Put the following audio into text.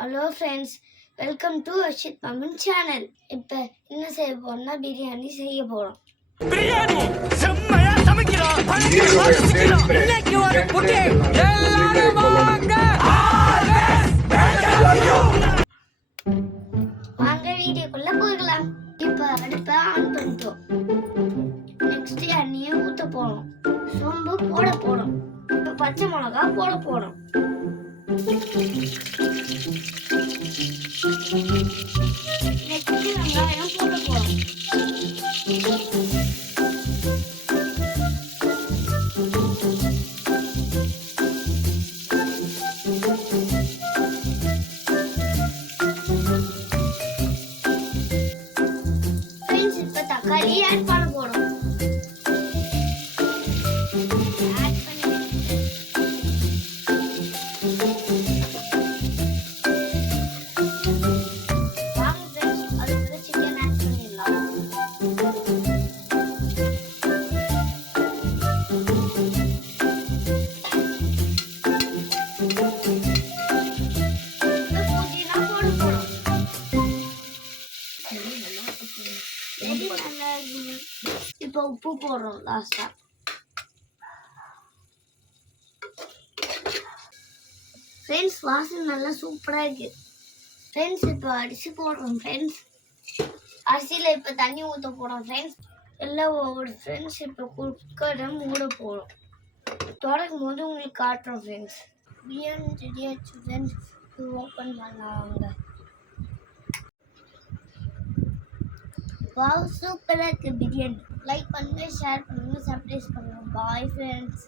Hello friends, welcome to Harshit மாமன் channel. இப்போ என்ன செய்ய போறோம்னா பிரியாணி செய்ய போறோம். பிரியாணி செம்மையா சமைக்கிறோம். இன்னைக்கு ஒரு புட்டி எல்லாரும் வாங்க. வாங்க வீடியோக்குள்ள போகலாம். இப்போ அடுப்பை ஆன் பண்ணிட்டோம். நெக்ஸ்ட் எண்ணெயை ஊற்ற போறோம். சோம்பு போட போறோம். இப்போ பச்சை மிளகா போட போறோம். நெக்ஸ்ட் வெங்காயம் போட போறோம். இப்போ தக்காளி ஆட் பண்ண போறோம். இப்போ உப்பு போடுறோம் லாஸ்டா. ஃப்ரெண்ட்ஸ், வாசனை நல்லா சூப்பராக இருக்கு. ஃப்ரெண்ட்ஸ், இப்போ அரிசி போடுறோம். ஃப்ரெண்ட்ஸ், அரிசியில் இப்போ தண்ணி ஊற்ற போகிறோம். ஃப்ரெண்ட்ஸ், எல்லாம் ஒவ்வொரு ஃப்ரெண்ட்ஸ் இப்போ குக்கரை மூட போகிறோம். தொடக்கும் போது உங்களுக்கு காட்டுறோம். ஃப்ரெண்ட்ஸ், பிரியாணி ரெடி ஆச்சு. ஃப்ரெண்ட்ஸ், ஓப்பன் பண்ணாங்க. வாவ், சூப்பராக இருக்குது பிரியாணி. லைக் பண்ணுங்க, ஷேர் பண்ணுங்க, சப்ஸ்கிரைப் பண்ணுங்க. Bye friends.